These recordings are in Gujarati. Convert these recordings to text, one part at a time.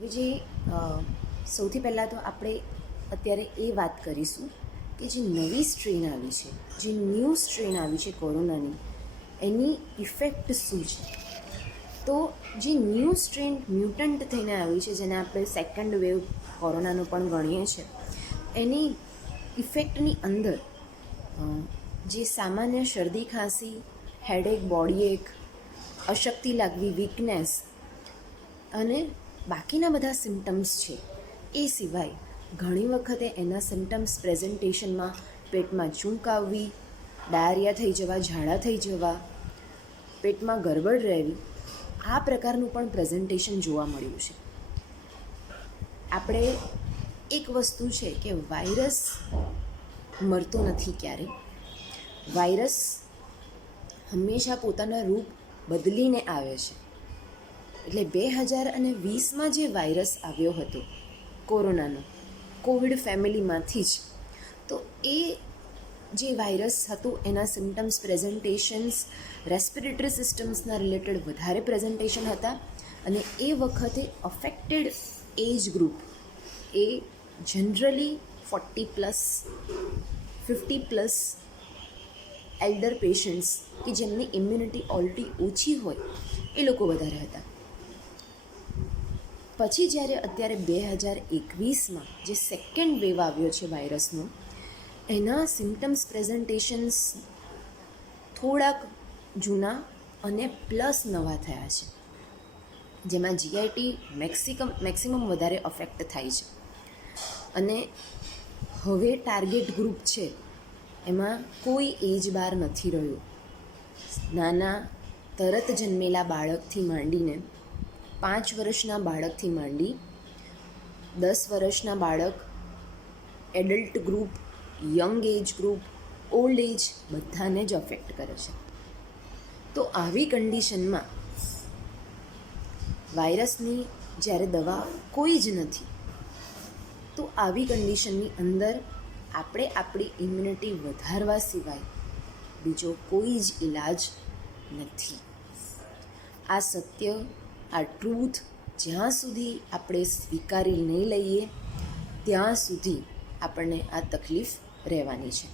જે સૌથી પહેલાં તો આપણે અત્યારે એ વાત કરીશું કે જે નવી સ્ટ્રેન આવી છે, જે ન્યૂ સ્ટ્રેન આવી છે કોરોનાની, એની ઇફેક્ટ શું છે. તો જે ન્યૂ સ્ટ્રેન મ્યુટન્ટ થઈને આવી છે, જેને આપણે સેકન્ડ વેવ કોરોનાનો પણ ગણીએ છીએ, એની ઇફેક્ટની અંદર જે સામાન્ય શરદી ખાંસી, હેડેક, બોડી એક, અશક્તિ લાગવી, વીકનેસ અને બાકીના બધા સિમ્ટમ્સ છે, એ સિવાય ઘણી વખતે એના સિમ્ટમ્સ પ્રેઝન્ટેશનમાં પેટમાં ચૂંક આવવી, ડાયરિયા થઈ જવા, ઝાડા થઈ જવા, પેટમાં ગરબડ રહેવી, આ પ્રકારનું પણ પ્રેઝન્ટેશન જોવા મળ્યું છે. આપણે એક વસ્તુ છે કે વાયરસ મરતો નથી ક્યારેય. વાયરસ હંમેશા પોતાના રૂપ બદલીને આવે છે. એટલે 2020માં જે વાયરસ આવ્યો હતો કોરોનાનો, કોવિડ ફેમિલીમાંથી જ, તો એ જે વાયરસ હતું એના સિમ્ટમ્સ, પ્રેઝન્ટેશન્સ રેસ્પિરેટરી સિસ્ટમ્સના રિલેટેડ વધારે પ્રેઝન્ટેશન હતા. અને એ વખતે અફેક્ટેડ એજ ગ્રુપ એ જનરલી 40+, 50+ એલ્ડર પેશન્ટ્સ કે જેમની ઇમ્યુનિટી ઓલરેડી ઓછી હોય એ લોકો વધારે હતા. પછી જ્યારે અત્યારે 2021માં જે સેકન્ડ વેવ આવ્યો છે વાયરસનો, એના સિમ્ટમ્સ, પ્રેઝન્ટેશન્સ થોડાક જૂના અને પ્લસ નવા થયા છે, જેમાં જીઆઈટી મેક્સિમમ વધારે અફેક્ટ થાય છે. અને હવે ટાર્ગેટ ગ્રુપ છે એમાં કોઈ એજ બાર નથી રહ્યો. નાના તરત જન્મેલા બાળકથી માંડીને 5 વર્ષના બાળકથી માંડી 10 વર્ષના બાળક, adult group, young age group, old age, બધાને જ અફેક્ટ કરે છે. તો આવી કન્ડિશનમાં વાયરસની જ્યારે દવા કોઈ જ નથી, તો આવી કન્ડિશનની અંદર આપણે આપણી ઇમ્યુનિટી વધારવા સિવાય બીજો કોઈ જ ઈલાજ નથી. આ સત્ય, આ ટ્રૂથ જ્યાં સુધી આપણે સ્વીકારી નહીં લઈએ ત્યાં સુધી આપણને આ તકલીફ રહેવાની છે.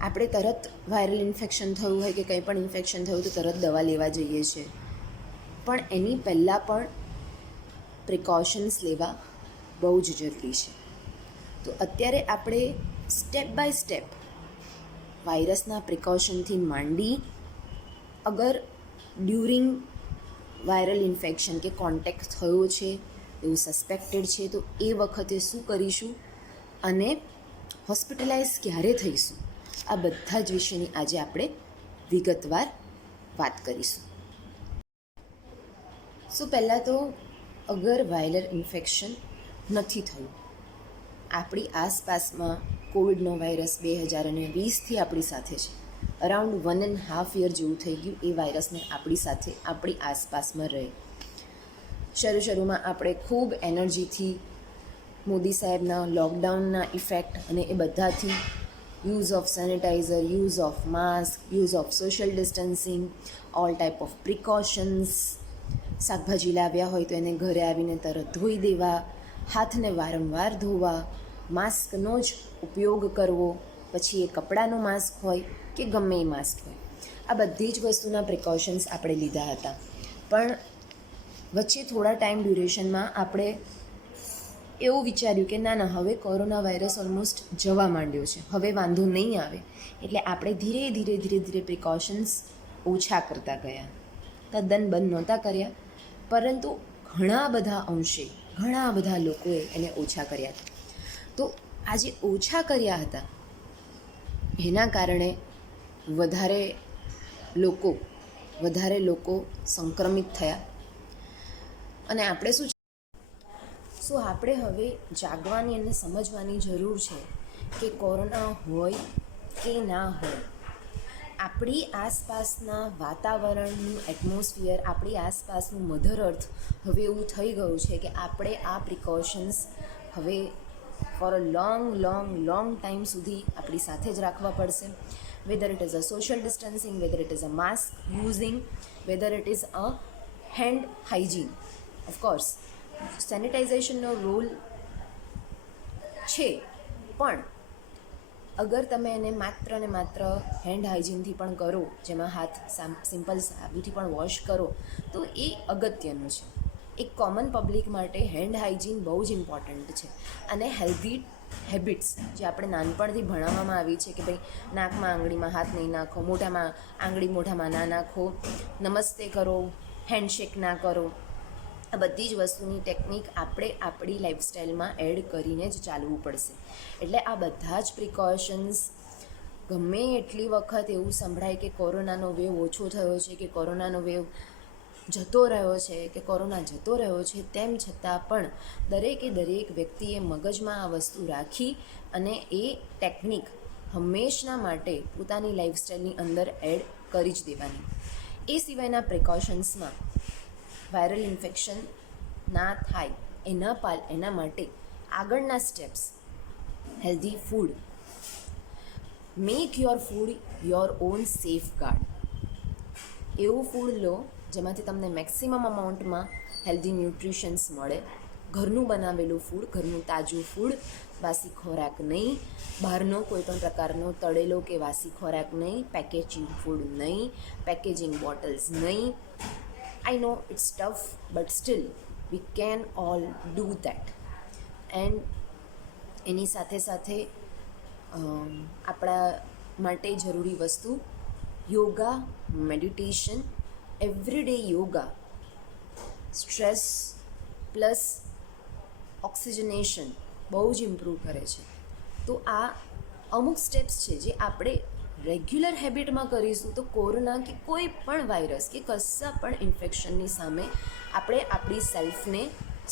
આપણે તરત વાયરલ ઇન્ફેક્શન થયું હોય કે કંઈ પણ ઇન્ફેક્શન થયું તો તરત દવા લેવા જઈએ છીએ, પણ એની પહેલાં પણ પ્રિકોશન્સ લેવા બહુ જ જરૂરી છે. તો અત્યારે આપણે સ્ટેપ બાય સ્ટેપ વાયરસના પ્રિકોશનથી માંડી, અગર ડ્યુરિંગ વાયરલ ઇન્ફેક્શન કે કોન્ટેક્ટ થયો છે એવું સસ્પેક્ટેડ છે તો એ વખતે શું કરીશું અને હોસ્પિટલાઇઝ ક્યારે થઈશું, આ બધા જ વિષયની આજે આપણે વિગતવાર વાત કરીશું. પહેલાં તો અગર વાયરલ ઇન્ફેક્શન નથી થયું, આપણી આસપાસમાં કોવિડનો વાયરસ 2020થી આપણી સાથે છે, અરાઉન્ડ 1.5 યર જેવું થઈ ગયું એ વાયરસને આપણી સાથે, આપણી આસપાસમાં રહે. શરૂમાં આપણે ખૂબ એનર્જીથી મોદી સાહેબના લોકડાઉનના ઇફેક્ટ અને એ બધાથી use of sanitiser, use of mask, use of social distancing, all type of precautions, શાકભાજી લાવ્યા હોય તો એને ઘરે આવીને તરત ધોઈ દેવા, હાથને વારંવાર ધોવા, માસ્કનો જ ઉપયોગ કરવો, પછી એ કપડાનો માસ્ક હોય કે ગમે એ માસ્ક હોય, આ બધી જ વસ્તુના પ્રિકોશન્સ આપણે લીધા હતા. પણ વચ્ચે થોડા ટાઈમ ડ્યુરેશનમાં આપણે એવું વિચાર્યું કે ના હવે કોરોના વાયરસ ઓલમોસ્ટ જવા માંડ્યો છે, હવે વાંધો નહીં આવે, એટલે આપણે ધીરે ધીરે પ્રિકોશન્સ ઓછા કરતા ગયા. તદ્દન બંધ નહોતા કર્યા, પરંતુ ઘણા બધા અંશે ઘણા બધા લોકોએ એને ઓછા કર્યા હતા. તો આ જે ઓછા કર્યા હતા એના કારણે વધારે લોકો સંક્રમિત થયા. અને આપણે આપણે હવે જાગવાની અને સમજવાની જરૂર છે કે કોરોના હોય કે ના હોય, આપણી આસપાસના વાતાવરણનું એટમોસ્ફિયર, આપણી આસપાસનું મધર અર્થ હવે એવું થઈ ગયું છે કે આપણે આ પ્રિકોશન્સ હવે ફોર અ લોંગ ટાઈમ સુધી આપણી સાથે જ રાખવા પડશે. Whether it is a social distancing, whether it is a mask using, whether it is a hand hygiene. Of course સેનિટાઇઝેશનનો રોલ છે, પણ અગર તમે એને માત્ર ને માત્ર હેન્ડ હાઇજીનથી પણ કરો, જેમાં હાથ સિમ્પલ સાબુથી પણ વોશ કરો, તો એ અગત્યનું છે. એક કોમન પબ્લિક માટે હેન્ડ હાઇજીન બહુ જ ઇમ્પોર્ટન્ટ છે. અને હેલ્ધી હેબિટ્સ જે આપણે નાનપણથી ભણાવવામાં આવી છે કે ભાઈ નાકમાં આંગળીમાં હાથ નહીં નાખો, મોઢામાં આંગળી મોઢામાં ના નાખો, નમસ્તે કરો, હેન્ડશેક ના કરો, આ બધી જ વસ્તુની ટેકનિક આપણે આપણી લાઈફસ્ટાઈલમાં એડ કરીને જ ચાલવું પડશે. એટલે આ બધા જ પ્રિકોશન્સ, ગમે એટલી વખત એવું સંભળાય કે કોરોનાનો વેવ ઓછો થયો છે, કે કોરોનાનો વેવ જતો રહ્યો છે, કે કોરોના જતો રહ્યો છે, તેમ છતાં પણ દરેક વ્યક્તિએ મગજમાં આ વસ્તુ રાખી અને એ ટેકનિક હંમેશના માટે પોતાની લાઈફસ્ટાઈલની અંદર એડ કરી જ દેવાની. એ સિવાયના પ્રિકોશન્સમાં વાયરલ ઇન્ફેક્શન ના થાય એના માટે આગળના steps: healthy food, make your food your own safeguard. એવું ફૂડ લો જેમાંથી તમને મેક્સિમમ અમાઉન્ટમાં હેલ્ધી ન્યુટ્રિશન્સ મળે. ઘરનું બનાવેલું ફૂડ, ઘરનું તાજું ફૂડ, વાસી ખોરાક નહીં, બહારનો કોઈપણ પ્રકારનો તળેલો કે વાસી ખોરાક નહીં, પેકેજિંગ ફૂડ નહીં, પેકેજિંગ બોટલ્સ નહીં. I know it's tough, but still we can all do that. And એની સાથે સાથે આપણા માટે જરૂરી વસ્તુ yoga, meditation, everyday yoga stress plus oxygenation બહુ જ ઇમ્પ્રૂવ કરે છે. તો આ અમુક સ્ટેપ્સ છે જે આપણે રેગ્યુલર હેબિટમાં કરીશું તો કોરોના કે કોઈ પણ વાયરસ કે કશા પણ ઇન્ફેક્શનની સામે આપણે આપણી સેલ્ફને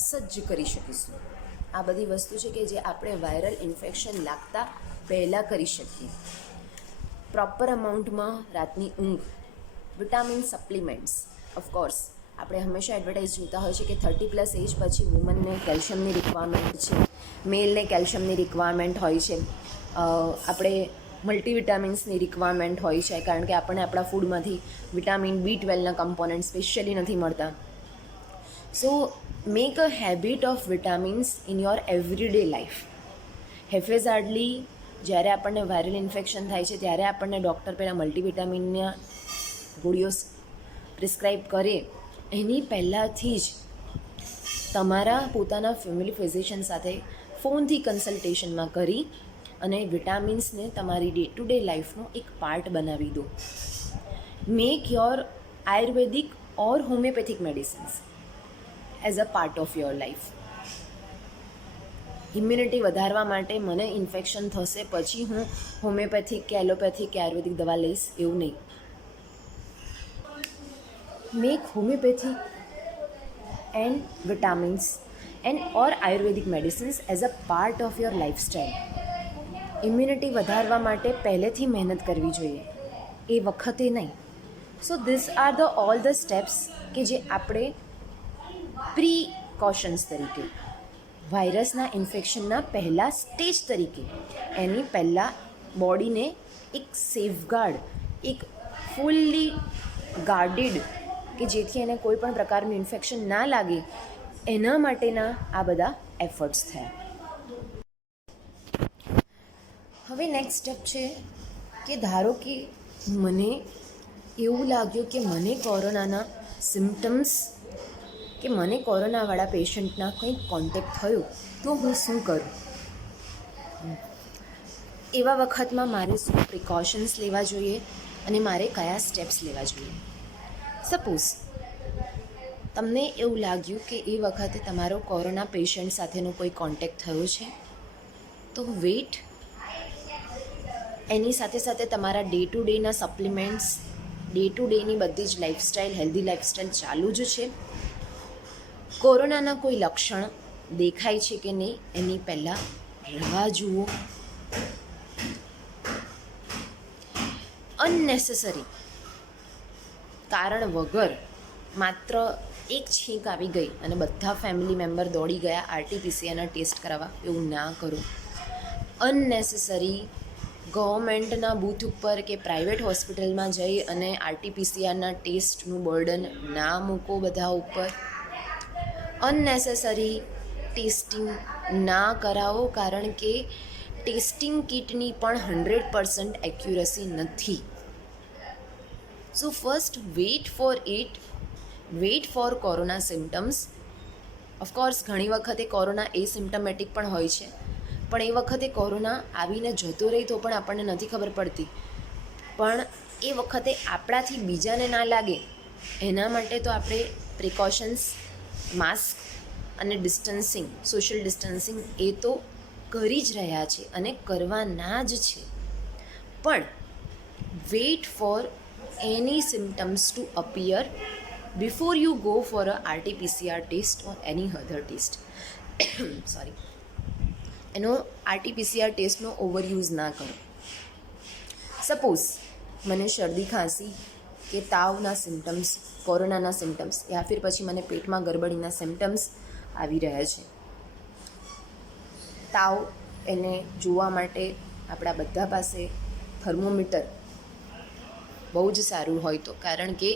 સજ્જ કરી શકીશું. આ બધી વસ્તુ છે કે જે આપણે વાયરલ ઇન્ફેક્શન લાગતા પહેલાં કરી શકીએ. પ્રોપર અમાઉન્ટમાં રાતની ઊંઘ, વિટામિન સપ્લિમેન્ટ્સ. ઓફકોર્સ આપણે હંમેશા એડવર્ટાઇઝ જોતા હોય છે કે 30+ એજ પછી વુમનને કેલ્શિયમની રિક્વાયરમેન્ટ છે, મેલને કેલ્શિયમની રિક્વાયરમેન્ટ હોય છે, આપણે મલ્ટીવિટામિન્સની રિક્વાયરમેન્ટ હોય છે, કારણ કે આપણને આપણા ફૂડમાંથી વિટામિન B12ના કમ્પોનન્ટ સ્પેશિયલી નથી મળતા. So make a habit of vitamins in your everyday life. Haphazardly જ્યારે આપણને વાયરલ ઇન્ફેક્શન થાય છે ત્યારે આપણને ડૉક્ટર પહેલાં મલ્ટીવિટામિનના ગોળીઓ પ્રિસ્ક્રાઇબ કરે એની પહેલાંથી જ તમારા પોતાના ફેમિલી ફિઝિશિયન સાથે ફોનથી કન્સલ્ટેશનમાં કરી અને વિટામિન્સને તમારી ડે ટુ ડે લાઈફનો એક પાર્ટ બનાવી દો. Make your Ayurvedic or homeopathic medicines as a part of your life. Immunity વધારવા માટે મને ઇન્ફેક્શન થશે પછી હું હોમિયોપેથિક કે એલોપેથિક કે આયુર્વેદિક દવા લઈશ એવું નહીં. Make homeopathic and vitamins and or Ayurvedic medicines as a part of your lifestyle. Immunity વધારવા માટે પહેલેથી મહેનત કરવી જોઈએ, એ વખતે નહીં. So this are all the steps કે જે આપણે પ્રિકોશન્સ તરીકે, વાયરસના ઇન્ફેક્શનના પહેલાં સ્ટેજ તરીકે, એની પહેલાં બોડીને એક સેફગાર્ડ, એક ફૂલ્લી ગાર્ડેડ કે જેથી એને કોઈ પણ પ્રકારનું ઇન્ફેક્શન ના લાગે એના માટેના આ બધા એફર્ટ્સ થયા. હવે નેક્સ્ટ સ્ટેપ છે કે ધારો કે મને એવું લાગ્યું કે મને કોરોનાના સિમ્ટમ્સ કે મને કોરોનાવાળા પેશન્ટના કંઈક કોન્ટેક્ટ થયો તો હું શું કરું. એવા વખતમાં મારે શું પ્રિકોશન્સ લેવા જોઈએ અને મારે કયા સ્ટેપ્સ લેવા જોઈએ. સપોઝ તમને એવું લાગ્યું કે એ વખતે તમારો કોરોના પેશન્ટ સાથેનો કોઈ કોન્ટેક્ટ થયો છે તો વેઇટ. એની સાથે સાથે તમારા ડે ટુ ડેના સપ્લિમેન્ટ્સ, ડે ટુ ડેની બધી જ લાઈફસ્ટાઈલ, હેલ્ધી લાઈફસ્ટાઈલ ચાલુ જ છે. કોરોનાના કોઈ લક્ષણ દેખાય છે કે નહીં એની પહેલાં રાહ જુઓ. અનનેસેસરી કારણ વગર માત્ર એક છીંક આવી ગઈ અને બધા ફેમિલી મેમ્બર દોડી ગયા RT-PCR ટેસ્ટ કરાવવા, એવું ના કરો. અનનેસેસરી ગવર્મેન્ટના બૂથ ઉપર કે પ્રાઇવેટ હોસ્પિટલમાં જઈ અને આરટીપીસીઆરના ટેસ્ટનું બર્ડન ના મૂકો બધા ઉપર. અનનેસેસરી ટેસ્ટિંગ ના કરાવો, કારણ કે ટેસ્ટિંગ કિટની પણ 100% એક્યુરસી નથી. So first weight four corona symptoms. Of course ઘણી વખતે કોરોના એસિમ્ટમેટિક પણ હોય છે, પણ એ વખતે કોરોના આવીને જતો રહે તો પણ આપણને નથી ખબર પડતી. પણ એ વખતે આપણાથી બીજાને ના લાગે એના માટે તો આપણે પ્રિકોશન્સ, માસ્ક અને ડિસ્ટન્સિંગ, સોશિયલ ડિસ્ટન્સિંગ એ તો કરી જ રહ્યા છે અને કરવાના જ છે. પણ weight four any symptoms two appear before you go for a RT-PCR test or any other test. Sorry, એનો RT-PCR ટેસ્ટનો ઓવરયુઝ ના કરો. સપોઝ મને શરદી ખાંસી કે તાવના સિમ્ટમ્સ, કોરોનાના સિમ્ટમ્સ યા ફિર પછી મને પેટમાં ગડબડીના સિમ્ટમ્સ આવી રહ્યા છે. તાવ એને જોવા માટે આપણા બધા પાસે થર્મોમીટર બહુ જ સારું હોય તો, કારણ કે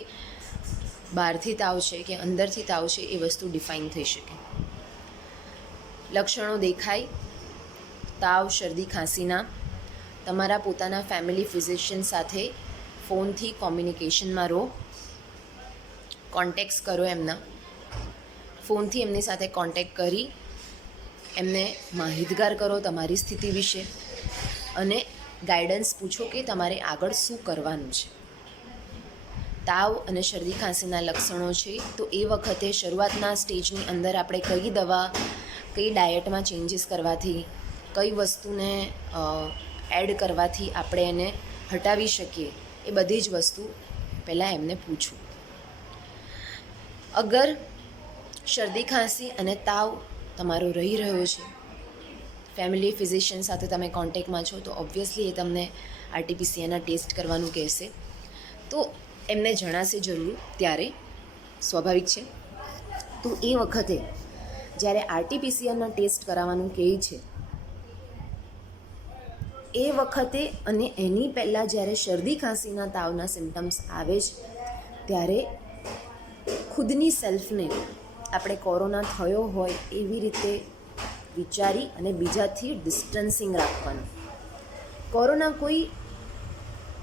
બહારથી તાવ છે કે અંદરથી તાવ છે એ વસ્તુ ડિફાઇન થઈ શકે. લક્ષણો દેખાય તાવ, શરદી, ખાંસીના, તમારા પોતાના ફેમિલી ફિઝિશિયન સાથે ફોનથી કોમ્યુનિકેશનમાં રહો. કોન્ટેક્ટ્સ કરો એમના, ફોનથી એમની સાથે કોન્ટેક્ટ કરી એમને માહિતગાર કરો તમારી સ્થિતિ વિશે અને ગાઈડન્સ પૂછો કે તમારે આગળ શું કરવાનું છે. તાવ અને શરદી ખાંસીના લક્ષણો છે તો એ વખતે શરૂઆતના સ્ટેજની અંદર આપણે કઈ દવા, કઈ ડાયટમાં ચેન્જીસ કરવાથી, કઈ વસ્તુને એડ કરવાથી આપણે એને હટાવી શકીએ, એ બધી જ વસ્તુ પહેલાં એમને પૂછું. અગર શરદી ખાંસી અને તાવ તમારો રહી રહ્યો છે, ફેમિલી ફિઝિશિયન સાથે તમે કોન્ટેક્ટમાં છો, તો ઓબ્વિયસલી એ તમને આરટીપીસીઆરના ટેસ્ટ કરવાનું કહેશે. તો એમને જણાશે જરૂર, ત્યારે સ્વાભાવિક છે. તો એ વખતે જ્યારે આરટીપીસીઆરના ટેસ્ટ કરાવવાનું કહે છે એ વખતે અને એની પહેલાં જ્યારે શરદી ખાંસીના તાવના સિમ્ટમ્સ આવે છે ત્યારે ખુદની સેલ્ફને આપણે કોરોના થયો હોય એવી રીતે વિચારી અને બીજાથી ડિસ્ટન્સિંગ રાખવાનું. કોરોના કોઈ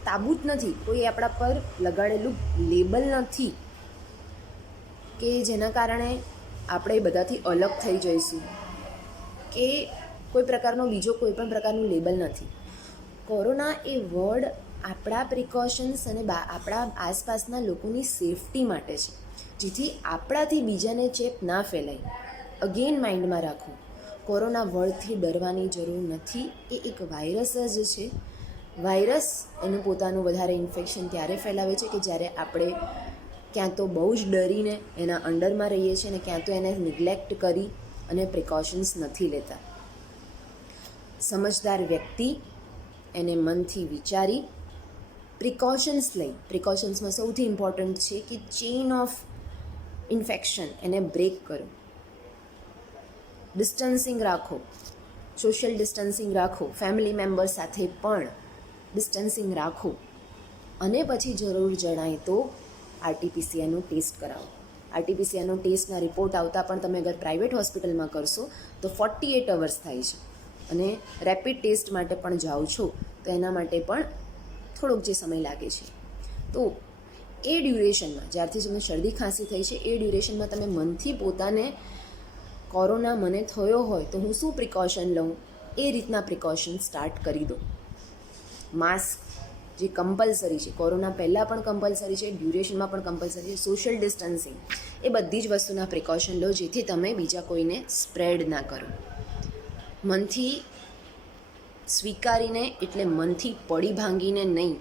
તાબૂત નથી, કોઈ આપણા પર લગાડેલું લેબલ નથી કે જેના કારણે આપણે બધાથી અલગ થઈ જઈશું, કે કોઈ પ્રકારનો બીજો કોઈ પણ પ્રકારનું લેબલ નથી. કોરોના એ વર્ડ આપણા પ્રિકોશન્સ અને આપણા આસપાસના લોકોની સેફટી માટે છે, જેથી આપણાથી બીજાને ચેપ ના ફેલાય. અગેન માઇન્ડમાં રાખો, કોરોના વર્ડથી ડરવાની જરૂર નથી. એ એક વાયરસ જ છે. વાયરસ એનું પોતાનું વધારે ઇન્ફેક્શન ત્યારે ફેલાવે છે કે જ્યારે આપણે ક્યાં તો બહુ જ ડરીને એના અંડરમાં રહીએ છીએ અને ક્યાં તો એને નિગ્લેક્ટ કરી અને પ્રિકોશન્સ નથી લેતા. સમજદાર વ્યક્તિ એને મનથી વિચારી પ્રિકોશન્સ લઈ. પ્રિકોશન્સમાં સૌથી ઇમ્પોર્ટન્ટ છે કે ચેઇન ઓફ ઇન્ફેક્શન એને બ્રેક કરો. ડિસ્ટન્સિંગ રાખો, સોશિયલ ડિસ્ટન્સિંગ રાખો, ફેમિલી મેમ્બર સાથે પણ ડિસ્ટન્સિંગ રાખો અને પછી જરૂર જણાય તો આરટીપીસીઆરનો ટેસ્ટ કરાવો. આરટીપીસીઆરનો ટેસ્ટના રિપોર્ટ આવતા પણ તમે અગર પ્રાઇવેટ હોસ્પિટલમાં કરશો તો 48 અવર્સ થાય છે, અને રેપિડ ટેસ્ટ માટે પણ જાઓ છો તો એના માટે પણ થોડોક જે સમય લાગે છે. તો એ ડ્યુરેશનમાં, જ્યારથી તમને શરદી ખાંસી થઈ છે એ ડ્યુરેશનમાં તમે મનથી પોતાને કોરોના મને થયો હોય તો હું શું પ્રિકોશન લઉં એ રીતના પ્રિકોશન સ્ટાર્ટ કરી દો. માસ્ક જે કમ્પલસરી છે, કોરોના પહેલાં પણ કમ્પલસરી છે, ડ્યુરેશનમાં પણ કમ્પલસરી છે. સોશિયલ ડિસ્ટન્સિંગ, એ બધી જ વસ્તુના પ્રિકોશન લો જેથી તમે બીજા કોઈને સ્પ્રેડ ના કરો. મનથી સ્વીકારીને, એટલે મનથી પડી ભાંગીને નહીં,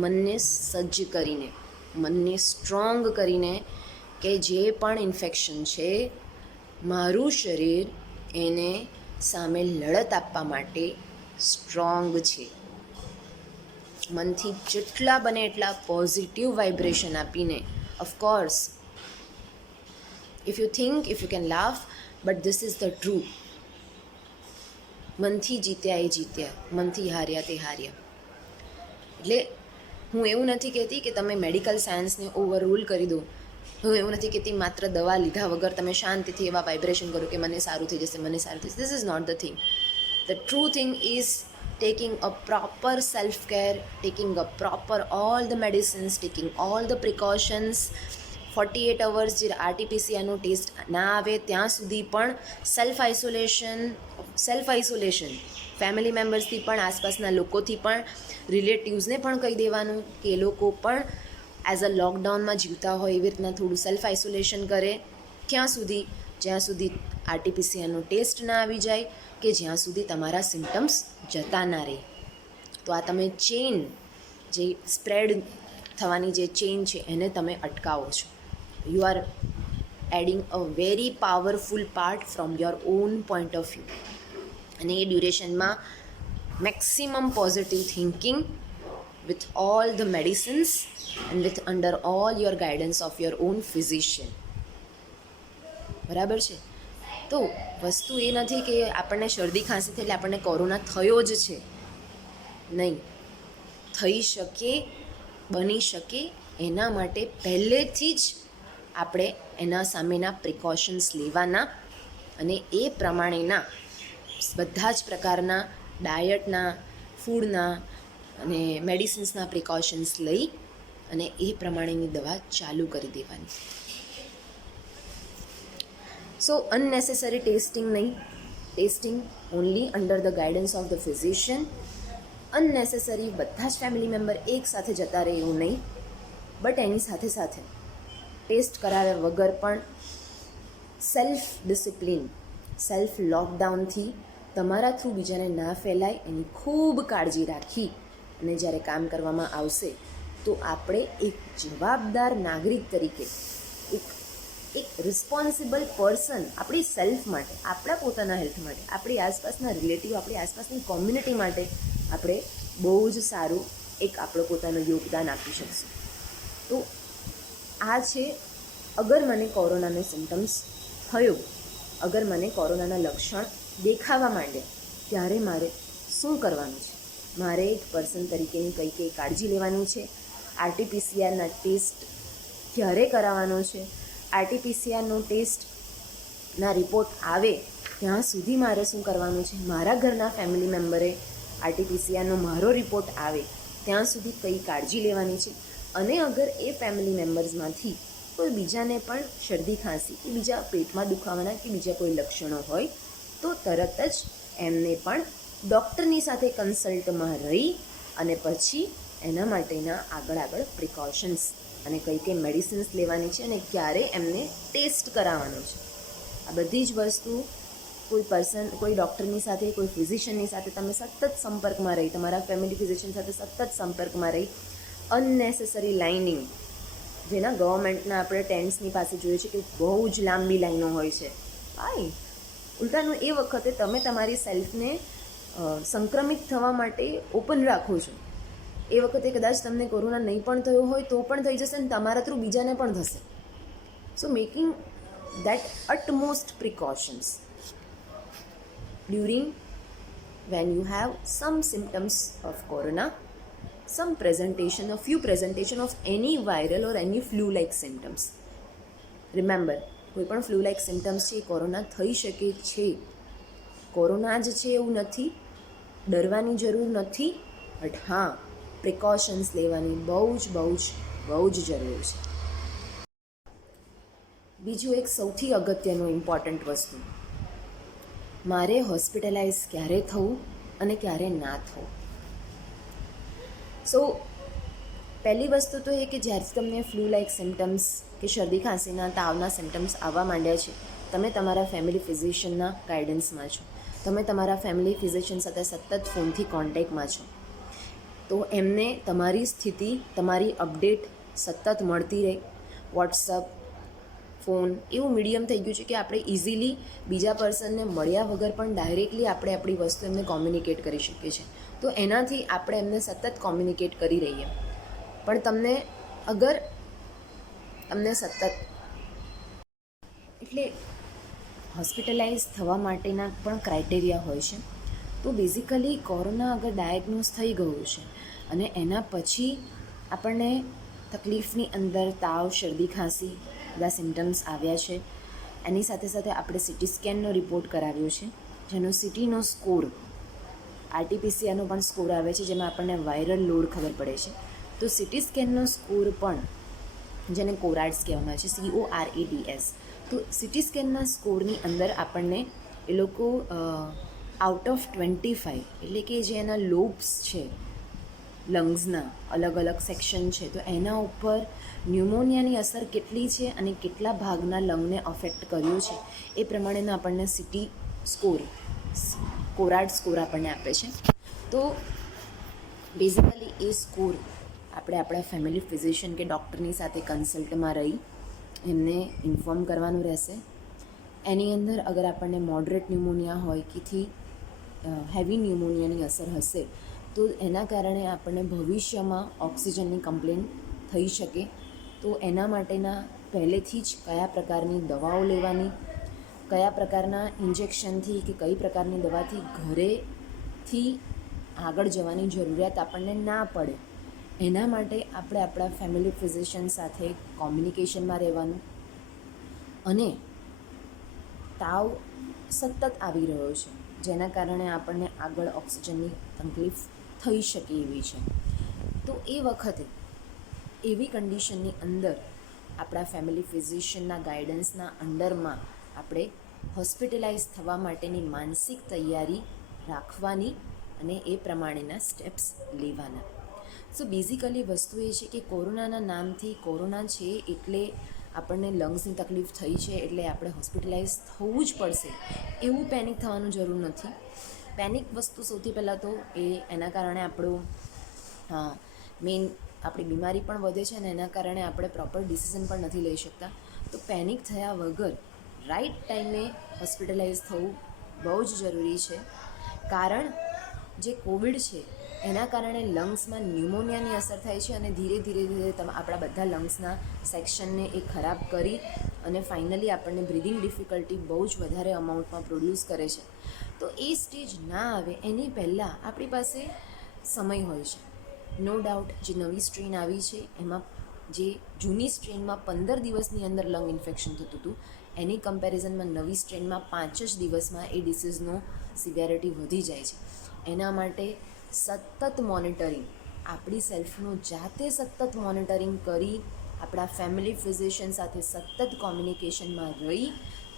મનને સજ્જ કરીને, મનને સ્ટ્રોંગ કરીને કે જે પણ ઇન્ફેક્શન છે મારું શરીર એને સામે લડત આપવા માટે સ્ટ્રોંગ છે. મનથી જેટલા બને એટલા પોઝિટિવ વાઇબ્રેશન આપીને, of course if you think, if you can laugh, but this is the truth. મનથી જીત્યા એ જીત્યા, મનથી હાર્યા તે હાર્યા. એટલે હું એવું નથી કહેતી કે તમે મેડિકલ સાયન્સને ઓવરરૂલ કરી દો. હું એવું નથી કહેતી માત્ર દવા લીધા વગર તમે શાંતિથી એવા વાઇબ્રેશન કરો કે મને સારું થઈ જશે, મને સારું થઈ જશે. This is not the thing. The true thing is taking a proper self-care, taking a proper all the medicines, taking all the precautions. 48 hours જે RT-PCR ટેસ્ટ ના આવે ત્યાં સુધી પણ સેલ્ફ આઇસોલેશન ફેમિલી મેમ્બર્સથી પણ, આસપાસના લોકોથી પણ, રિલેટિવ્સને પણ કહી દેવાનું કે એ લોકો પણ એઝ અ લોકડાઉનમાં જીવતા હોય એવી રીતના થોડું સેલ્ફ આઇસોલેશન કરે. જ્યાં સુધી RT-PCR ટેસ્ટ ના આવી જાય કે જ્યાં સુધી તમારા સિમ્ટમ્સ જતા ના રહે. તો આ તમે ચેઇન જે સ્પ્રેડ થવાની જે ચેઇન છે એને તમે અટકાવો છો. You are adding a very powerful part from your own point of view. અને એ ડ્યુરેશનમાં maximum positive thinking with all the medicines and with under all your guidance of your own physician. બરાબર છે? તો વસ્તુ એ નથી કે આપણને શરદી ખાંસી થઈ એટલે આપણને કોરોના થયો જ છે. નહીં, થઈ શકે, બની શકે. એના માટે પહેલેથી જ આપણે એના સામેના પ્રિકોશન્સ લેવાના અને એ પ્રમાણેના બધા જ પ્રકારના ડાયટના, ફૂડના અને મેડિસિન્સના પ્રિકોશન્સ લઈ અને એ પ્રમાણેની દવા ચાલુ કરી દેવાની. સો અનનેસેસરી ટેસ્ટિંગ નહીં, testing only under the guidance of the physician. અનનેસેસરી બધા જ ફેમિલી મેમ્બર એક સાથે જતા રહે એવું નહીં, બટ એની સાથે સાથે ટેસ્ટ કરાવ્યા વગર પણ સેલ્ફ ડિસિપ્લિન, સેલ્ફ લોકડાઉનથી તમારા થ્રુ બીજાને ના ફેલાય એની ખૂબ કાળજી રાખી અને જ્યારે કામ કરવામાં આવશે તો આપણે એક જવાબદાર નાગરિક તરીકે, એક રિસ્પોન્સિબલ પર્સન આપણી સેલ્ફ માટે, આપણા પોતાના હેલ્થ માટે, આપણી આસપાસના રિલેટિવ, આપણી આસપાસની કોમ્યુનિટી માટે આપણે બહુ જ સારું એક આપણો પોતાનું યોગદાન આપી શકશું. તો આ છે, અગર મને કોરોનાનો સિમ્ટમ્સ થયો, અગર મને કોરોનાના લક્ષણ દેખાવા માંડ્યા, ત્યારે મારે શું કરવાનું છે? મારે એક પર્સન તરીકેની કઈ કઈ કાળજી લેવાની છે? RT-PCR ટેસ્ટ ક્યારે કરાવવાનો છે? RT-PCR ટેસ્ટના રિપોર્ટ આવે ત્યાં સુધી મારે શું કરવાનું છે? મારા ઘરના ફેમિલી મેમ્બરે RT-PCR મારો રિપોર્ટ આવે ત્યાં સુધી કઈ કાળજી લેવાની છે? અને અગર એ ફેમિલી મેમ્બર્સમાંથી કોઈ બીજાને પણ શરદી ખાંસી કે બીજા પેટમાં દુખાવાના કે બીજા કોઈ લક્ષણો હોય તો તરત જ એમને પણ ડૉક્ટરની સાથે કન્સલ્ટમાં રહી અને પછી એના માટેના આગળ પ્રિકોશન્સ અને કઈ કઈ મેડિસિન્સ લેવાની છે અને ક્યારે એમને ટેસ્ટ કરાવવાનો છે. આ બધી જ વસ્તુ કોઈ ડૉક્ટરની સાથે, કોઈ ફિઝિશિયનની સાથે તમે સતત સંપર્કમાં રહી, તમારા ફેમિલી ફિઝિશિયન સાથે સતત સંપર્કમાં રહી અનનેસેસરી લાઇનિંગ, જેના ગવર્મેન્ટના આપણે ટેન્ટ્સની પાસે જોઈએ છે કે બહુ જ લાંબી લાઈનો હોય છે. ભાઈ, ઉલટાનું એ વખતે તમે તમારી સેલ્ફને સંક્રમિત થવા માટે ઓપન રાખો છો. એ વખતે કદાચ તમને કોરોના નહીં પણ થયો હોય તો પણ થઈ જશે અને તમારા થ્રુ બીજાને પણ થશે. So making that utmost precautions during when you have some symptoms of corona, some presentation, a few presentation of any viral or any flu-like symptoms. Remember, કોઈ પણ flu-like symptoms છે કોરોના થઈ શકે છે. કોરોના જ છે એવું નથી, ડરવાની જરૂર નથી, બટ હા, પ્રિકોશન્સ લેવાની બહુ જ જરૂર છે. બીજું એક સૌથી અગત્યનું ઇમ્પોર્ટન્ટ વસ્તુ, મારે હોસ્પિટલાઇઝ ક્યારે થવું અને ક્યારે ના થવું. સો પહેલી વસ્તુ તો એ કે જ્યારથી તમને ફ્લૂ-લાઇક સિમ્ટમ્સ કે શરદી ખાંસીના તાવના સિમ્ટમ્સ આવવા માંડ્યા છે, તમે તમારા ફેમિલી ફિઝિશિયનના ગાઈડન્સમાં છો, તમે તમારા ફેમિલી ફિઝિશિયન સાથે સતત ફોનથી કોન્ટેક્ટમાં છો, તો એમને તમારી સ્થિતિ, તમારી અપડેટ સતત મળતી રહે. વોટ્સઅપ, ફોન એવું મીડિયમ થઈ ગયું છે કે આપણે ઇઝીલી બીજા પર્સનને મળ્યા વગર પણ ડાયરેક્ટલી આપણે આપણી વસ્તુ એમને કોમ્યુનિકેટ કરી શકીએ છીએ. તો એનાથી આપણે એમને સતત કોમ્યુનિકેટ કરી રહીએ. પણ તમને સતત એટલે હોસ્પિટલાઇઝ થવા માટેના પણ ક્રાઇટેરિયા હોય છે. તો બેઝિકલી કોરોના અગર ડાયગ્નોઝ થઈ ગયું છે અને એના પછી આપણને તકલીફની અંદર તાવ, શરદી, ખાંસી બધા સિમ્ટમ્સ આવ્યા છે, એની સાથે સાથે આપણે સિટી સ્કેનનો રિપોર્ટ કરાવ્યો છે, જેનો સિટીનો સ્કોર આરટીપીસીઆરનો પણ સ્કોર આવે છે, જેમાં આપણને વાયરલ લોડ ખબર પડે છે. તો સિટી સ્કેનનો સ્કોર પણ, જેને કોરાડ્સ કહેવામાં આવે છે, CORADS, તો સિટી સ્કેનના સ્કોરની અંદર આપણને એ લોકો આઉટ ઓફ 25, એટલે કે જે એના લોબ્સ છે લંગ્સના અલગ અલગ સેક્શન છે, તો એના ઉપર ન્યુમોનિયાની અસર કેટલી છે અને કેટલા ભાગના લંગને અફેક્ટ કર્યું છે એ પ્રમાણેના આપણને સિટી સ્કોર, કોરાડ સ્કોર આપણને આપે છે. તો બેઝિકલી એ સ્કોર આપણે આપણા ફેમિલી ફિઝિશિયન કે ડૉક્ટરની સાથે કન્સલ્ટમાં રહી એમને ઇન્ફોર્મ કરવાનું રહેશે. એની અંદર અગર આપણને મોડરેટ ન્યુમોનિયા હોય કે હેવી ન્યુમોનિયાની અસર હશે તો એના કારણે આપણને ભવિષ્યમાં ઓક્સિજનની કમ્પ્લેન થઈ શકે. તો એના માટેના પહેલેથી જ કયા પ્રકારની દવાઓ લેવાની, કયા પ્રકારના ઇન્જેક્શનથી કે કઈ પ્રકારની દવાથી ઘરેથી આગળ જવાની જરૂરિયાત આપણને ના પડે, એના માટે આપણે આપણા ફેમિલી ફિઝિશિયન સાથે કોમ્યુનિકેશનમાં રહેવાનું. અને તાવ સતત આવી રહ્યો છે, જેના કારણે આપણને આગળ ઓક્સિજનની તકલીફ થઈ શકે એવી છે. તો એ વખતે એવી કન્ડિશનની અંદર આપણા ફેમિલી ફિઝિશિયનના ગાઈડન્સના અંડરમાં આપણે હોસ્પિટલાઇઝ થવા માટેની માનસિક તૈયારી રાખવાની અને એ પ્રમાણેના સ્ટેપ્સ લેવાના. સો બેઝિકલી વસ્તુ એ છે કે કોરોનાના નામથી કોરોના છે એટલે આપણને લંગ્સની તકલીફ થઈ છે એટલે આપણે હોસ્પિટલાઇઝ થવું જ પડશે એવું પેનિક થવાનું જરૂર નથી. પેનિક વસ્તુ સૌથી પહેલાં તો એના કારણે આપણું મેઇન આપણી બીમારી પણ વધે છે અને એના કારણે આપણે પ્રોપર ડિસિઝન પણ નથી લઈ શકતા. તો પેનિક થયા વગર રાઈટ ટાઈમે હોસ્પિટલાઇઝ થવું બહુ જ જરૂરી છે. કારણ જે કોવિડ છે એના કારણે લંગ્સમાં ન્યુમોનિયાની અસર થાય છે અને ધીરે ધીરે આપણા બધા લંગ્સના સેક્શનને એ ખરાબ કરી અને ફાઇનલી આપણને બ્રીધિંગ ડિફિકલ્ટી બહુ જ વધારે અમાઉન્ટમાં પ્રોડ્યુસ કરે છે. તો એ સ્ટેજ ના આવે એની પહેલાં આપણી પાસે સમય હોય છે. નો ડાઉટ જે નવી સ્ટ્રેન આવી છે એમાં જે જૂની સ્ટ્રેનમાં 15 દિવસની અંદર લંગ ઇન્ફેક્શન થતું હતું એની કમ્પેરિઝનમાં નવી સ્ટ્રેનમાં 5 જ દિવસમાં એ ડિસીઝનો સિવિયરિટી વધી જાય છે. એના માટે સતત મોનિટરિંગ, આપણી સેલ્ફનું જાતે સતત મોનિટરિંગ કરી આપણા ફેમિલી ફિઝિશિયન સાથે સતત કોમ્યુનિકેશનમાં રહી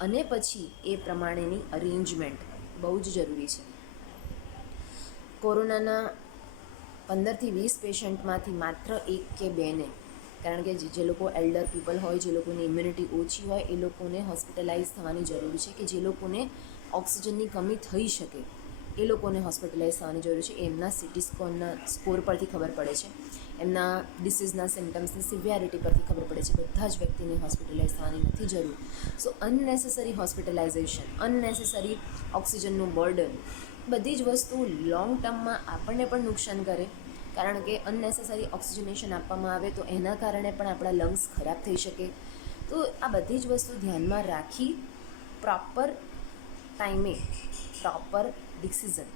અને પછી એ પ્રમાણેની અરેન્જમેન્ટ બહુ જ જરૂરી છે. કોરોનાના 15થી 20 પેશન્ટમાંથી માત્ર 1 કે 2ને, કારણ કે જે લોકો એલ્ડર પીપલ હોય, જે લોકોની ઇમ્યુનિટી ઓછી હોય, એ લોકોને હોસ્પિટલાઇઝ થવાની જરૂર છે, કે જે લોકોને ઓક્સિજનની કમી થઈ શકે એ લોકોને હોસ્પિટલાઇઝ થવાની જરૂર છે. એમના સિટી સ્કોર પરથી ખબર પડે છે, એમના ડિસીઝના સિમ્ટમ્સની સિવિયરિટી પરથી ખબર પડે છે. બધા જ વ્યક્તિને હોસ્પિટલાઇઝ થવાની નથી જરૂર. સો અનનેસેસરી હોસ્પિટલાઇઝેશન, અનનેસેસરી ઓક્સિજનનું બર્ડન, બધી જ વસ્તુ લોંગ ટર્મમાં આપણને પણ નુકસાન કરે. કારણ કે અનનેસેસરી ઓક્સિજનેશન આપવામાં આવે તો એના કારણે પણ આપણા લંગ્સ ખરાબ થઈ શકે. તો આ બધી જ વસ્તુ ધ્યાનમાં રાખી પ્રોપર ટાઈમે proper decision,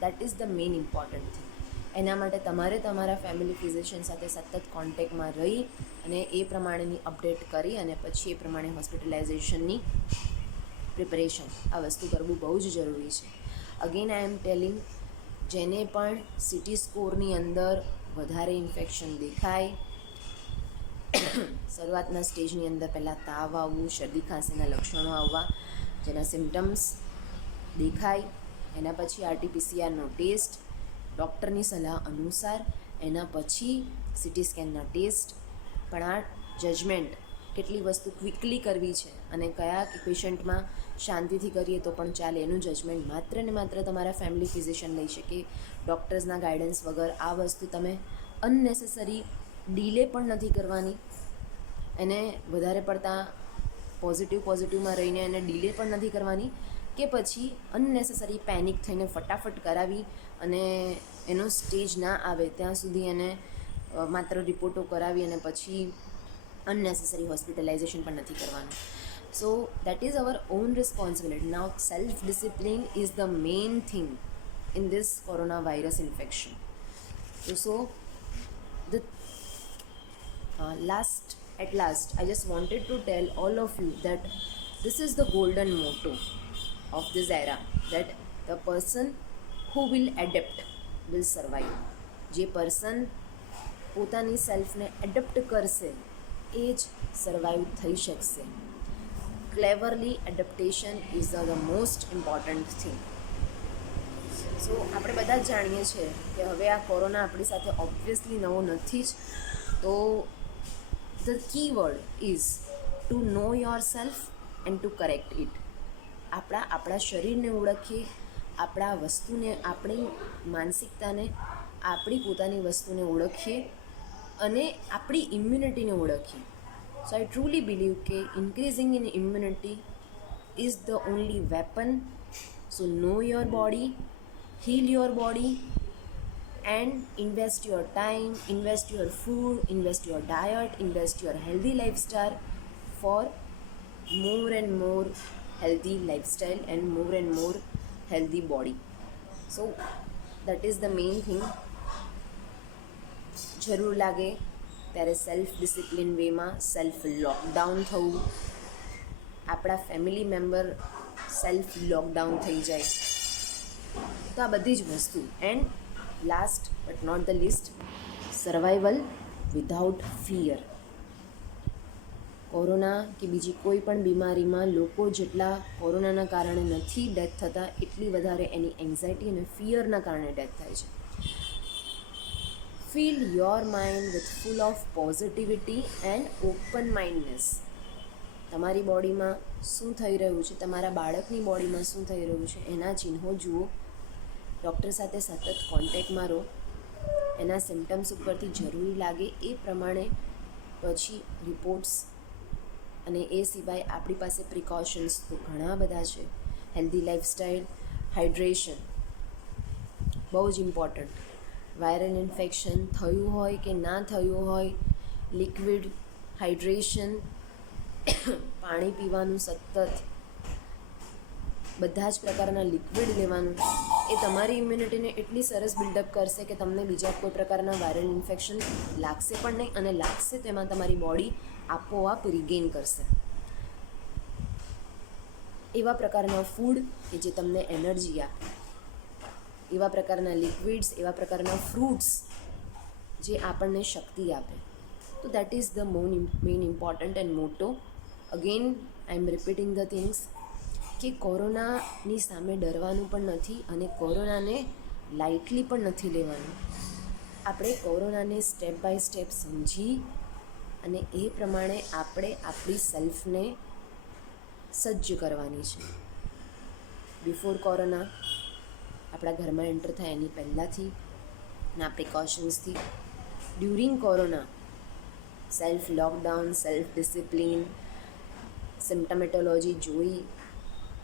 that is the main important thing. એના માટે તમારે તમારા ફેમિલી ફિઝિશિયન સાથે સતત કોન્ટેક્ટમાં રહી અને એ પ્રમાણેની અપડેટ કરી અને પછી એ પ્રમાણે હોસ્પિટલાઇઝેશનની પ્રિપરેશન આ વસ્તુ કરવું બહુ જ જરૂરી છે. અગેન આઈ એમ ટેલિંગ, જેને પણ સિટી સ્કોરની અંદર વધારે ઇન્ફેક્શન દેખાય, શરૂઆતના સ્ટેજની અંદર પહેલાં તાવ આવવું, શરદી ખાંસીના લક્ષણો આવવા, જેના સિમ્ટમ્સ દેખાય, એના પછી આરટીપીસીઆરનો ટેસ્ટ ડૉક્ટરની સલાહ અનુસાર, એના પછી સિટી સ્કેનના ટેસ્ટ. પણ આ જજમેન્ટ કેટલી વસ્તુ ક્વિકલી કરવી છે અને કયા પેશન્ટમાં શાંતિથી કરીએ તો પણ ચાલે, એનું જજમેન્ટ માત્ર ને માત્ર તમારા ફેમિલી ફિઝિશિયન લઈ શકે. ડૉક્ટર્સના ગાઈડન્સ વગર આ વસ્તુ તમે અનનેસેસરી ડીલે પણ નથી કરવાની, એને વધારે પડતા પોઝિટિવમાં રહીને એને ડીલે પણ નથી કરવાની કે પછી અનનેસેસરી પેનિક થઈને ફટાફટ કરાવી અને એનો સ્ટેજ ના આવે ત્યાં સુધી એને માત્ર રિપોર્ટો કરાવી અને પછી અનનેસેસરી હોસ્પિટલાઇઝેશન પણ નથી કરવાનું. સો that is our on responsibility. Now self discipline is the main thing in this coronavirus infection. So the last at last I just wanted to tell all of you that this is the golden motto of this era, that the person who will adapt will survive. જે પર્સન પોતાની સેલ્ફને એડપ્ટ કરશે એ જ સર્વાઈવ થઈ શકશે. Cleverly adaptation is the most important thing. So આપણે બધા જ જાણીએ છીએ કે હવે આ કોરોના આપણી સાથે ઓબ્વિયસલી નવો નથી જ. તો the key word is to know yourself and to correct it. આપણા શરીરને ઓળખીએ, આપણા વસ્તુને, આપણી માનસિકતાને, આપણી પોતાની વસ્તુને ઓળખીએ અને આપણી ઇમ્યુનિટીને ઓળખીએ. સો આઈ ટ્રુલી બિલીવ કે increasing in immunity is the only weapon. So know your body, heal your body and invest your time, invest your food, invest your diet, invest your healthy lifestyle for more and more healthy lifestyle and more healthy body. So that is the main thing. જરૂર લાગે ત્યારે સેલ્ફ ડિસિપ્લિન વેમાં સેલ્ફ લોકડાઉન થવું, આપણા ફેમિલી મેમ્બર સેલ્ફ લોકડાઉન થઈ જાય. તો આ બધી જ વસ્તુ. And last but not the list, survival without fear. Corona કે બીજી કોઈ પણ બીમારીમાં લોકો જેટલા કોરોનાના કારણે નથી ડેથ થતા, એટલી વધારે એની એન્ઝાયટી અને ફિયરના કારણે ડેથ થાય છે. Feel your mind with full of positivity and open mindness. તમારી બોડીમાં શું થઈ રહ્યું છે, તમારા બાળકની બોડીમાં શું થઈ રહ્યું છે, એના ચિહ્નો જુઓ. ડૉક્ટર સાથે સતત કોન્ટેક્ટમાં રહો. એના સિમ્ટમ્સ ઉપરથી જરૂરી લાગે એ પ્રમાણે પછી રિપોર્ટ્સ. અને એ સિવાય આપણી પાસે પ્રિકોશન્સ તો ઘણા બધા છે. હેલ્ધી લાઈફસ્ટાઈલ, હાઇડ્રેશન બહુ જ ઇમ્પોર્ટન્ટ. વાયરલ ઇન્ફેક્શન થયું હોય કે ના થયું હોય, લિક્વિડ હાઇડ્રેશન, પાણી પીવાનું સતત, બધા જ પ્રકારના લિક્વિડ લેવાનું, એ તમારી ઇમ્યુનિટીને એટલી સરસ બિલ્ડઅપ કરશે કે તમને બીજા કોઈ પ્રકારના વાયરલ ઇન્ફેક્શન લાગશે પણ નહીં, અને લાગશે તો એમાં તમારી બોડી આપોઆપ રિગેઇન કરશે. એવા પ્રકારના ફૂડ કે જે તમને એનર્જી આપે, એવા પ્રકારના લિક્વિડ્સ, એવા પ્રકારના ફ્રૂટ્સ જે આપણને શક્તિ આપે. તો that is the main important and motto. Again I am repeating the things કે કોરોનાની સામે ડરવાનું પણ નથી અને કોરોનાને લાઇટલી પણ નથી લેવાનું. આપણે કોરોનાને સ્ટેપ બાય સ્ટેપ સમજી અને એ પ્રમાણે આપણે આપણી સેલ્ફને સજ્જ કરવાની છે. બિફોર કોરોના, આપણા ઘરમાં એન્ટર થાય એની પહેલાંથી ના પ્રિકોશન્સથી, during corona self lockdown, self discipline, symptomatology જોઈ,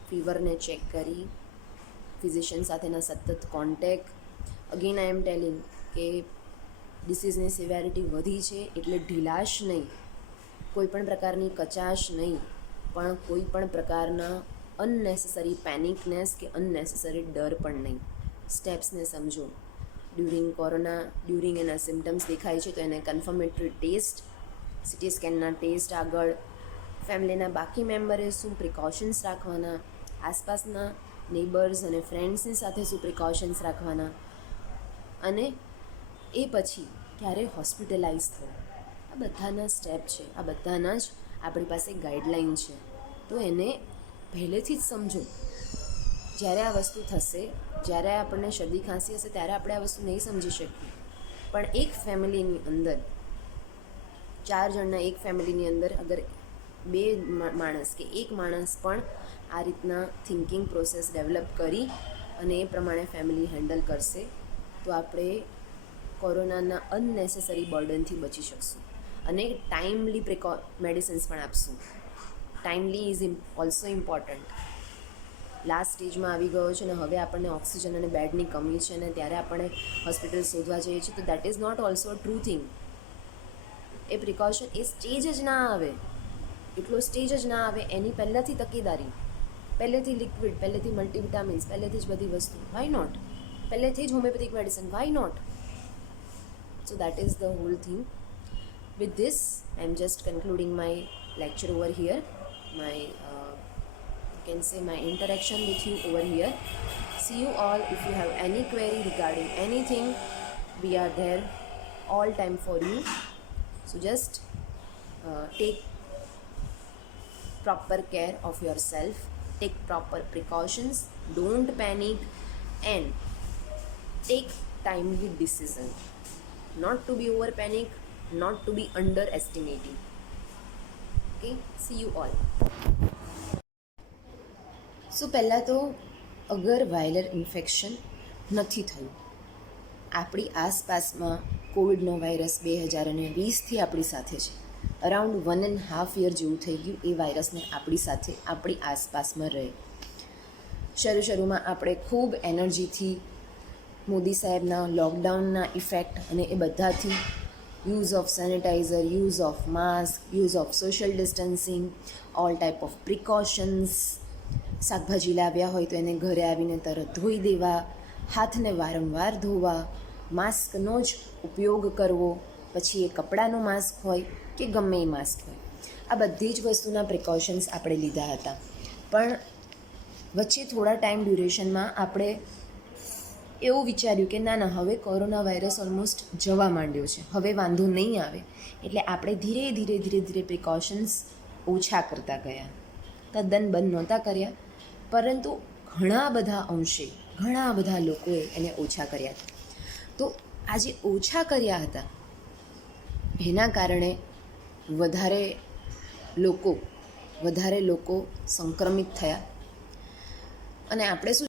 ફીવરને ચેક કરી, ફિઝિશિયન સાથેના સતત contact. Again I am telling કે ડિસીઝની સિવેરિટી વધી છે એટલે ઢીલાશ નહીં, કોઈ પણ પ્રકારની કચાશ નહીં, પણ કોઈ પણ પ્રકારના અનનેસેસરી પેનિકનેસ કે અનનેસેસરી ડર પણ નહીં. સ્ટેપ્સને સમજો. ડ્યુરિંગ કોરોના, ડ્યુરિંગ એના સિમ્ટમ્સ દેખાય છે તો એને કન્ફર્મેટરી ટેસ્ટ, સિટી સ્કેનના ટેસ્ટ આગળ, ફેમિલીના બાકી મેમ્બરે શું પ્રિકોશન્સ રાખવાના, આસપાસના નેબર્સ અને ફ્રેન્ડ્સની સાથે શું પ્રિકોશન્સ રાખવાના, અને એ પછી ક્યારે હોસ્પિટલાઇઝ થવું. આ બધાના સ્ટેપ છે, આ બધાના જ આપણી પાસે ગાઈડલાઇન છે. તો એને પહેલેથી જ સમજો. જ્યારે આ વસ્તુ થશે, જ્યારે આપણને શરદી ખાંસી હશે ત્યારે આપણે આ વસ્તુ નહીં સમજી શકીએ. પણ એક ફેમિલીની અંદર, 4 જણના એક ફેમિલીની અંદર અગર 2 માણસ કે 1 માણસ પણ આ રીતના થિંકિંગ પ્રોસેસ ડેવલપ કરી અને એ પ્રમાણે ફેમિલી હેન્ડલ કરશે તો આપણે કોરોનાના અનનેસેસરી બર્ડનથી બચી શકશું. અને ટાઈમલી મેડિસિન્સ પણ આપશું. Timely is also important. Last સ્ટેજમાં આવી ગયો છે અને હવે આપણને ઓક્સિજન અને બેડની કમી છે અને ત્યારે આપણે હોસ્પિટલ શોધવા જઈએ છીએ, તો that is not also a true thing. એ પ્રિકોશન, એ સ્ટેજ જ ના આવે, એટલો સ્ટેજ જ ના આવે એની પહેલાંથી તકેદારી, પહેલેથી લિક્વિડ, પહેલેથી મલ્ટીવિટામિન્સ, પહેલેથી જ બધી વસ્તુ. Why not? પહેલેથી જ homeopathic medicine, why not? So that is the whole thing. With this, I'm just concluding my lecture over here. You can say my interaction with you over here. See you all. If you have any query regarding anything, we are there all time for you. So just take proper care of yourself. Take proper precautions. Don't panic and take timely decision. Not to be over panic. Not to be underestimating. Okay, see you all. સો પહેલાં તો અગર વાયરલ ઇન્ફેક્શન નથી થયું, આપણી આસપાસમાં કોવિડનો વાયરસ 2020થી આપણી સાથે છે, અરાઉન્ડ 1.5 યર જેવું થઈ ગયું એ વાયરસને આપણી સાથે આપણી આસપાસમાં રહે. શરૂમાં આપણે ખૂબ એનર્જીથી મોદી સાહેબના લોકડાઉનના ઇફેક્ટ અને એ બધાથી use of sanitiser, use of mask, use of social distancing, all type of precautions, શાકભાજી લાવ્યા હોય તો એને ઘરે આવીને તરત ધોઈ દેવા, હાથને વારંવાર ધોવા, માસ્કનો જ ઉપયોગ કરવો, પછી એ કપડાનું માસ્ક હોય કે ગમે એ માસ્ક હોય, આ બધી જ વસ્તુના પ્રિકોશન્સ આપણે લીધા હતા. પણ વચ્ચે થોડા ટાઈમ ડ્યુરેશનમાં આપણે એવું વિચાર્યું કે ના હવે કોરોના વાયરસ ઓલમોસ્ટ જવા માંડ્યો છે, હવે વાંધો નહીં આવે, એટલે આપણે ધીરે ધીરે પ્રિકોશન્સ ઓછા કરતા ગયા. તદ્દન બંધ નહોતા કર્યા, પરંતુ ઘણા બધા લોકોએ એને ઓછા કર્યા હતા. તો આ જે ઓછા કર્યા હતા એના કારણે વધારે લોકો સંક્રમિત થયા અને આપણે શું